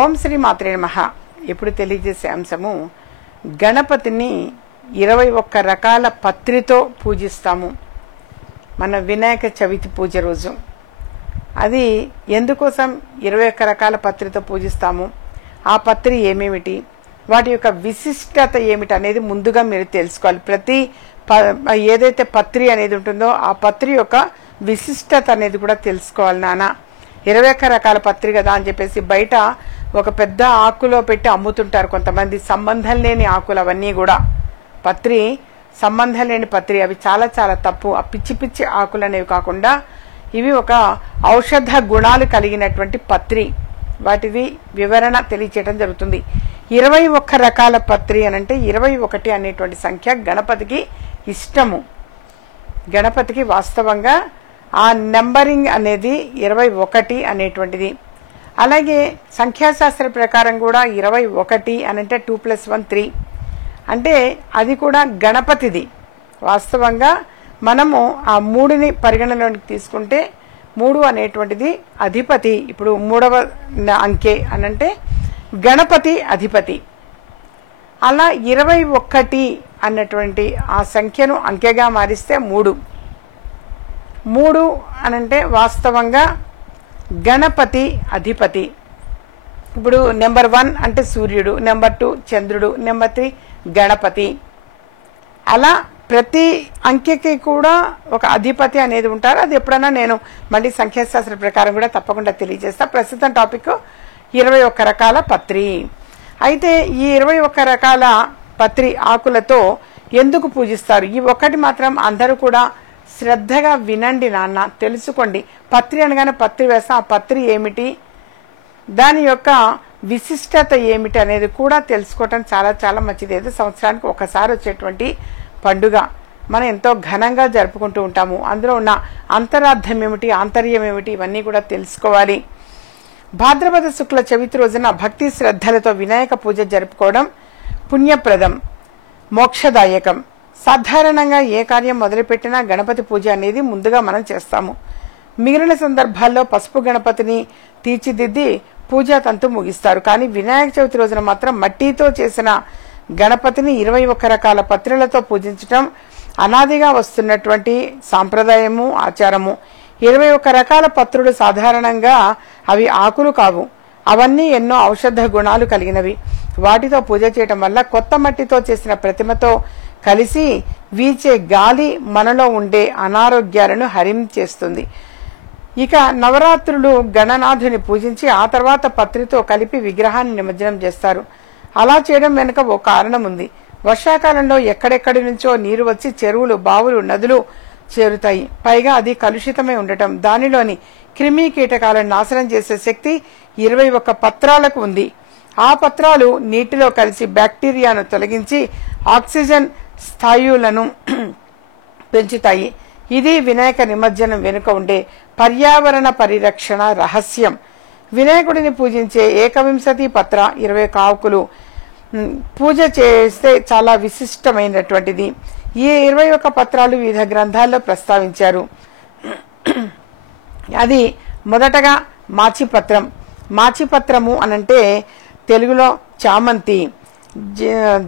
ఓం శ్రీ మాత్రే నమః. ఇప్పుడు తెలియజేసే అంశము గణపతిని 21 రకాల పత్రితో పూజిస్తాము మన వినాయక చవితి పూజ రోజు. అది ఎందుకోసం 21 రకాల పత్రితో పూజిస్తాము, ఆ పత్రి ఏమేమిటి, వాటి యొక్క విశిష్టత ఏమిటి అనేది ముందుగా మీరు తెలుసుకోవాలి. ప్రతి ఏదైతే పత్రి అనేది ఉంటుందో ఆ పత్రి యొక్క విశిష్టత అనేది కూడా తెలుసుకోవాలి నాన్న. 21 రకాల పత్రి కదా అని చెప్పేసి బయట ఒక పెద్ద ఆకులో పెట్టి అమ్ముతుంటారు కొంతమంది, సంబంధం లేని ఆకులు అవన్నీ కూడా. పత్రి సంబంధం లేని పత్రి, అవి చాలా చాలా తప్పు. ఆ పిచ్చి పిచ్చి ఆకులు అనేవి కాకుండా ఇవి ఒక ఔషధ గుణాలు కలిగినటువంటి పత్రి, వాటిది వివరణ తెలియచేయడం జరుగుతుంది. 21 రకాల పత్రి అనంటే 21 అనేటువంటి సంఖ్య గణపతికి ఇష్టము. గణపతికి వాస్తవంగా ఆ నెంబరింగ్ అనేది 21 అనేటువంటిది. అలాగే సంఖ్యాశాస్త్ర ప్రకారం కూడా 21 అనంటే 2 + 1 3 అంటే అది కూడా గణపతిది. వాస్తవంగా మనము ఆ 3ని పరిగణలోనికి తీసుకుంటే 3 అనేటువంటిది అధిపతి. ఇప్పుడు 3వ అంకె అనంటే గణపతి అధిపతి. అలా 21 అన్నటువంటి ఆ సంఖ్యను అంకెగా మారిస్తే 3 అనంటే వాస్తవంగా గణపతి అధిపతి. ఇప్పుడు నెంబర్ 1 అంటే సూర్యుడు, నెంబర్ 2 చంద్రుడు, నెంబర్ 3 గణపతి. అలా ప్రతి అంకెకి కూడా ఒక అధిపతి అనేది ఉంటారు. అది ఎప్పుడైనా నేను మళ్ళీ సంఖ్యాశాస్త్ర ప్రకారం కూడా తప్పకుండా తెలియజేస్తా. ప్రస్తుతం టాపిక్ 21 రకాల పత్రి. అయితే ఈ 21 రకాల పత్రి ఆకులతో ఎందుకు పూజిస్తారు? ఈ ఒక్కటి మాత్రం అందరూ కూడా శ్రద్ధగా వినండి నాన్న, తెలుసుకోండి. పత్రి అనగానే పత్రి వేస్తాం, ఆ పత్రి ఏమిటి, దాని యొక్క విశిష్టత ఏమిటి అనేది కూడా తెలుసుకోవటం చాలా చాలా మంచిది. ఏదో సంవత్సరానికి ఒకసారి వచ్చేటువంటి పండుగ మనం ఎంతో ఘనంగా జరుపుకుంటూ ఉంటాము. అందులో ఉన్న అంతరార్థం ఏమిటి, ఆంతర్యం ఏమిటి, ఇవన్నీ కూడా తెలుసుకోవాలి. భాద్రపద శుక్ల చవితి రోజున భక్తి శ్రద్ధలతో వినాయక పూజ జరుపుకోవడం పుణ్యప్రదం, మోక్షదాయకం. సాధారణంగా ఏ కార్యం మొదలుపెట్టినా గణపతి పూజ అనేది ముందుగా మనం చేస్తాము. మిగిలిన సందర్భాల్లో పసుపు గణపతిని తీర్చిదిద్ది పూజా తంతు ముగిస్తారు. కానీ వినాయక చవితి రోజున మాత్రం మట్టితో చేసిన గణపతిని 21 రకాల పత్రులతో పూజించటం అనాదిగా వస్తున్నటువంటి సాంప్రదాయము, ఆచారము. 21 రకాల పత్రులు సాధారణంగా అవి ఆకులు కావు, అవన్నీ ఎన్నో ఔషధ గుణాలు కలిగినవి. వాటితో పూజ చేయటం వల్ల కొత్త మట్టితో చేసిన ప్రతిమతో కలిసి వీచే గాలి మనలో ఉండే అనారోగ్యాలను హరించేస్తుంది. ఇక నవరాత్రులు గణనాథుని పూజించి ఆ తర్వాత పత్రితో కలిపి విగ్రహాన్ని నిమజ్జనం చేస్తారు. అలా చేయడం వెనుక ఓ కారణం ఉంది. వర్షాకాలంలో ఎక్కడెక్కడి నుంచో నీరు వచ్చి చెరువులు, బావులు, నదులు చేరుతాయి. పైగా అది కలుషితమై ఉండటం, దానిలోని క్రిమి కీటకాలను నాశనం చేసే శక్తి 21 పత్రాలకు ఉంది. ఆ పత్రాలు నీటిలో కలిసి బ్యాక్టీరియాను తొలగించి ఆక్సిజన్ స్థాయులను పెంచుతాయి. ఇది వినాయక నిమజ్జనం వెనుక ఉండే పర్యావరణ పరిరక్షణ రహస్యం. వినాయకుడిని పూజించే 21 పత్ర 20 ఆకులు పూజ చేస్తే చాలా విశిష్టమైనటువంటిది. ఈ 21 పత్రాలు వివిధ గ్రంథాల్లో ప్రస్తావించారు. అది మొదటగా మాచిపత్రం. మాచిపత్రము అనంటే తెలుగులో చామంతి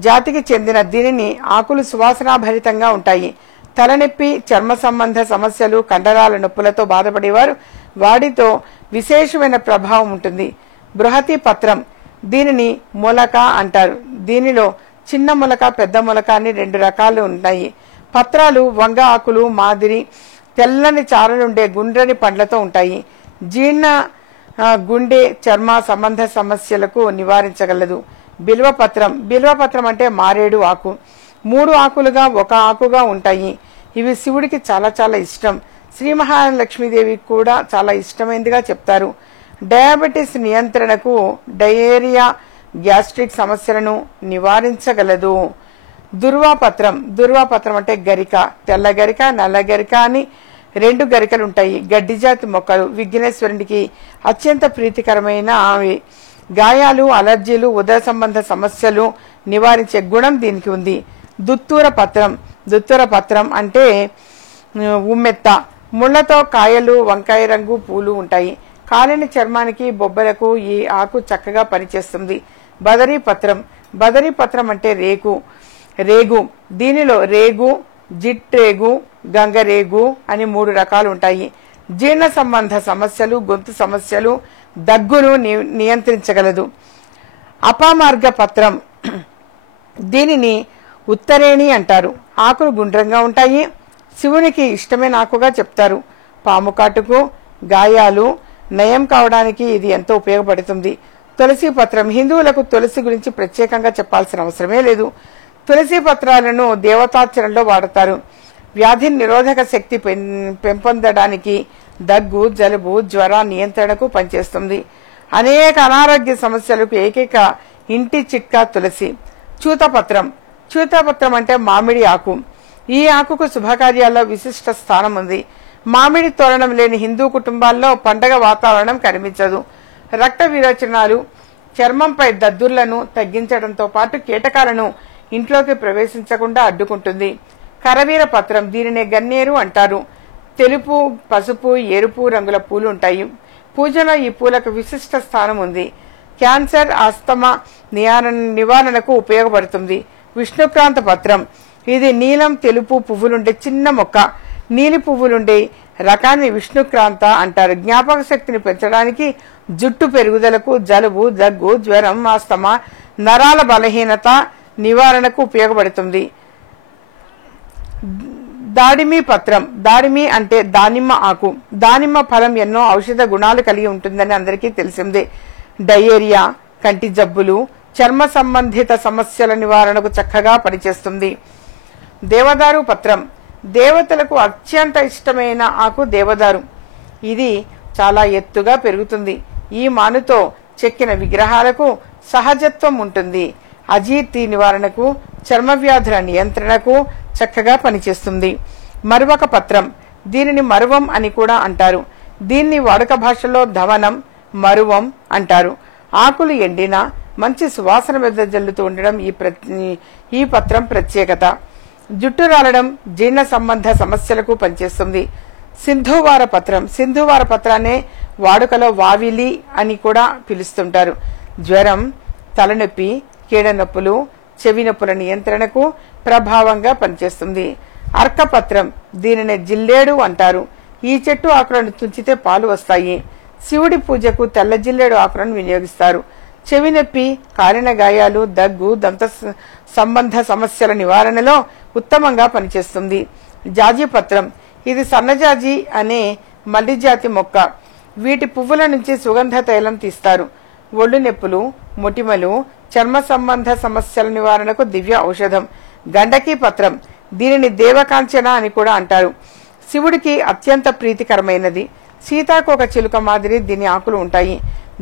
జాతికి చెందిన దీనిని ఆకులు సువాసనాభరితంగా ఉంటాయి. తలనొప్పి, చర్మ సంబంధ సమస్యలు, కండరాల నొప్పులతో బాధపడేవారు వాడితో విశేషమైన ప్రభావం ఉంటుంది. బృహతి పత్రం, దీనిని మొలక అంటారు. దీనిలో చిన్న మొలక, పెద్ద మొలక అని 2 రకాలు ఉన్నాయి. పత్రాలు వంగ ఆకులు మాదిరి తెల్లని చారలుండే గుండ్రని పండ్లతో ఉంటాయి. జీర్ణ, గుండె, చర్మ సంబంధ సమస్యలకు నివారించగలదు. బిల్వపత్రం, బిల్వపత్రం అంటే మారేడు ఆకు. 3 ఆకులుగా 1 ఆకుగా ఉంటాయి. ఇవి శివుడికి చాలా చాలా ఇష్టం. శ్రీ మహాలక్ష్మీదేవికి కూడా చాలా ఇష్టమైనదిగా చెప్తారు. డయాబెటీస్ నియంత్రణకు, డయేరియా, గ్యాస్ట్రిక్ సమస్యలను నివారించగలదు. దుర్వాపత్రం, దుర్వాపత్రం అంటే గరిక, తెల్ల గరిక, నల్ల గరిక అని 2 గరికలు ఉంటాయి. గడ్డి జాతి మొక్కలు. విఘ్నేశ్వరునికి అత్యంత ప్రీతికరమైన అవి. గాయాలు, అలర్జీలు, ఉదర సంబంధ సమస్యలు నివారించే గుణం దీనికి ఉంది. దుత్తూర పత్రం, దుత్తూర పత్రం అంటే ఉమ్మెత్త. ముళ్లతో కాయలు, వంకాయ రంగు పూలు ఉంటాయి. కాలిన చర్మానికి బొబ్బలకు ఈ ఆకు చక్కగా పనిచేస్తుంది. బదరీ పత్రం. బదరీ పత్రం అంటే రేగు. దీనిలో రేగు, జిట్రేగు, గంగరేగు అని 3 రకాలు ఉంటాయి. జీర్ణ సంబంధ సమస్యలు, గొంతు సమస్యలు, దగ్గును నియంత్రించగలదు. అపామార్గ పత్రం. దీనిని ఉత్తరేణి అంటారు. ఆకులు గుండ్రంగా ఉంటాయి. శివునికి ఇష్టమైన ఆకుగా చెప్తారు. పాము కాటుకు, గాయాలు నయం కావడానికి ఇది ఎంతో ఉపయోగపడుతుంది. తులసి పత్రం. హిందువులకు తులసి గురించి ప్రత్యేకంగా చెప్పాల్సిన అవసరమే లేదు. తులసి పత్రాలను దేవతార్చనలో వాడతారు. వ్యాధి నిరోధక శక్తి పెంపొందడానికి, దగ్గు, జలుబు, జ్వర నియంత్రణకు పనిచేస్తుంది. అనేక అనారోగ్య సమస్యలకు ఏకైక ఇంటి చిట్కా తులసి. చూతపత్రం. చూతపత్రం అంటే మామిడి ఆకు. ఈ ఆకుకు శుభకార్యాల్లో విశిష్ట స్థానం ఉంది. మామిడి తోరణం లేని హిందూ కుటుంబాల్లో పండగ వాతావరణం కనిపించదు. రక్త విరోచనాలు, చర్మంపై దద్దుర్లను తగ్గించడంతో పాటు కీటకాలను ఇంట్లోకి ప్రవేశించకుండా అడ్డుకుంటుంది. కరవీర పత్రం. దీనినే గన్నేరు అంటారు. తెలుపు, పసుపు, ఎరుపు రంగుల పూలు ఉంటాయి. పూజలో ఈ పూలకు విశిష్ట స్థానం ఉంది. క్యాన్సర్, ఆస్తమా నివారణకు ఉపయోగపడుతుంది. విష్ణుక్రాంత పత్రం. ఇది నీలం, తెలుపు పువ్వులుండే చిన్న మొక్క. నీలి పువ్వులుండే రకాన్ని విష్ణుక్రాంత అంటారు. జ్ఞాపక శక్తిని పెంచడానికి, జుట్టు పెరుగుదలకు, జలుబు, దగ్గు, జ్వరం, ఆస్తమా, నరాల బలహీనత నివారణకు ఉపయోగపడుతుంది. దాడిమి పత్రం. దాడిమి అంటే దానిమ్మ ఆకు. దానిమ్మ ఫలం ఎన్నో ఔషధ గుణాలు కలిగి ఉంటుందని అందరికీ తెలిసిందే. డయేరియా, కంటి జబ్బులు, చర్మ సంబంధిత సమస్యల నివారణకు చక్కగా పనిచేస్తుంది. దేవదారు పత్రం. దేవతలకు అత్యంత ఇష్టమైన ఆకు దేవదారు. ఇది చాలా ఎత్తుగా పెరుగుతుంది. ఈ మానుతో చెక్కిన విగ్రహాలకు సహజత్వం ఉంటుంది. అజీర్తి నివారణకు, చర్మ వ్యాధుల నియంత్రణకు చక్కగా పనిచేస్తుంది. మరువక పత్రం. దీనిని మరువం అని కూడా అంటారు. దీన్ని వాడుక భాషలో ధవనం, మరువం అంటారు. ఆకులు ఎండిన మంచి సువాసన వెదజల్లుతూ ఉండడం ఈ పత్రం ప్రత్యేకత. జుట్టు రాలడం, జీర్ణ సంబంధ సమస్యలకు పనిచేస్తుంది. సింధువార పత్రం. సింధువార పత్రాన్ని వాడుకలో వావిలి అని కూడా పిలుస్తుంటారు. జ్వరం, తలనొప్పి, కీడనొప్పులు, చెవి నొప్పుల నియంత్రణకు ప్రభావంగా పనిచేస్తుంది. అర్కపత్రం. దీనిని జిల్లేడు అంటారు. ఈ చెట్టు ఆకులను తుంచితే పాలు వస్తాయి. శివుడి పూజకు తెల్ల జిల్లేడు ఆకులను వినియోగిస్తారు. చెవి నొప్పి, కాలిన గాయాలు, దగ్గు, దంత సంబంధ సమస్యల నివారణలో ఉత్తమంగా పనిచేస్తుంది. జాజి పత్రం. ఇది సన్నజాజి అనే మల్లి జాతి మొక్క. వీటి పువ్వుల నుంచి సుగంధ తైలం తీస్తారు. ఒళ్ళు నొప్పులు, మొటిమలు, చర్మ సంబంధ సమస్యల నివారణకు దివ్య ఔషధం. గండకీ పత్రం. దీనిని దేవకాంచన అని కూడా అంటారు. శివుడికి అత్యంత ప్రీతికరమైనది. సీతాకోక చిలుక మాదిరి దీని ఆకులు ఉంటాయి.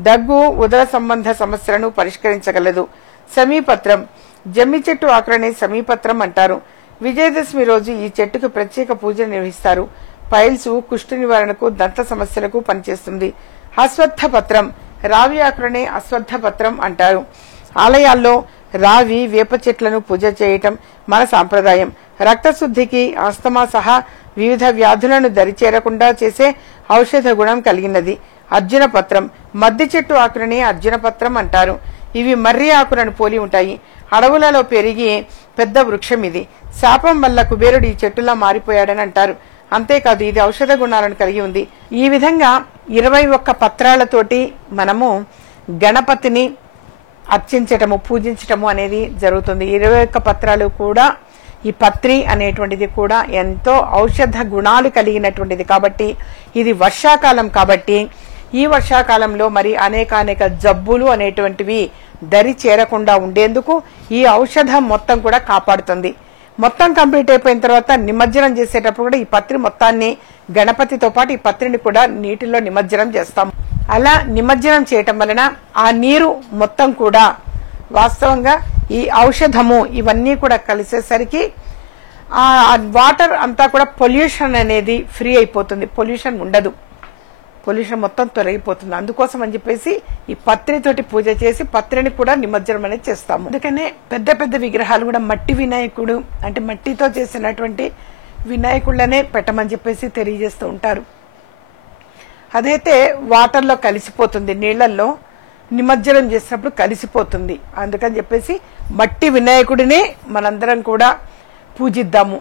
దగ్గు, ఉదర సంబంధ సమస్యలను పరిష్కరించగలదు. సమీపత్రం. జమ్మి చెట్టు ఆకులని సమీపత్రం అంటారు. విజయదశమి రోజు ఈ చెట్టుకు ప్రత్యేక పూజలు నిర్వహిస్తారు. పైల్స్, కుష్టు నివారణకు, దంత సమస్యలకు పనిచేస్తుంది. అశ్వత్థ పత్రం. రావి ఆకులని అశ్వత్థ పత్రం అంటారు. ఆలయాల్లో రావి, వేప చెట్లను పూజ చేయటం మన సాంప్రదాయం. రక్తశుద్ధికి, ఆస్తమా సహా వివిధ వ్యాధులను దరిచేరకుండా చేసే ఔషధ గుణం కలిగినది. అర్జున పత్రం. మద్ది చెట్టు ఆకులని అర్జున పత్రం అంటారు. ఇవి మర్రి ఆకులను పోలి ఉంటాయి. అడవులలో పెరిగి పెద్ద వృక్షం ఇది. శాపం వల్ల కుబేరుడు ఈ చెట్టులా మారిపోయాడని అంటారు. అంతేకాదు ఇది ఔషధ గుణాలను కలిగి ఉంది. ఈ విధంగా 21 పత్రాలతోటి మనము గణపతిని అర్చించటము, పూజించటము అనేది జరుగుతుంది. 21 పత్రాలు కూడా, ఈ పత్రి అనేటువంటిది కూడా ఎంతో ఔషధ గుణాలు కలిగినటువంటిది. కాబట్టి ఇది వర్షాకాలం కాబట్టి ఈ వర్షాకాలంలో మరి అనేక జబ్బులు అనేటువంటివి దరి చేరకుండా ఉండేందుకు ఈ ఔషధం మొత్తం కూడా కాపాడుతుంది. మొత్తం కంప్లీట్ అయిపోయిన తర్వాత నిమజ్జనం చేసేటప్పుడు కూడా ఈ పత్రి మొత్తాన్ని, గణపతితో పాటు ఈ పత్రిని కూడా నీటిలో నిమజ్జనం చేస్తాం. అలా నిమజ్జనం చేయటం వలన ఆ నీరు మొత్తం కూడా వాస్తవంగా ఈ ఔషధము ఇవన్నీ కూడా కలిసేసరికి ఆ వాటర్ అంతా కూడా పొల్యూషన్ అనేది ఫ్రీ అయిపోతుంది. పొల్యూషన్ ఉండదు, పొల్యూషన్ మొత్తం తొలగిపోతుంది. అందుకోసం అని చెప్పేసి ఈ పత్రితోటి పూజ చేసి పత్రిని కూడా నిమజ్జనం అనేది చేస్తాము. అందుకనే పెద్ద విగ్రహాలు కూడా మట్టి వినాయకుడు అంటే మట్టితో చేసినటువంటి వినాయకుళ్ళనే పెట్టమని చెప్పేసి తెలియజేస్తూ ఉంటారు. అదైతే వాటర్లో కలిసిపోతుంది, నీళ్లలో నిమజ్జనం చేసినప్పుడు కలిసిపోతుంది. అందుకని చెప్పేసి మట్టి వినాయకుడినే మనందరం కూడా పూజిద్దాము.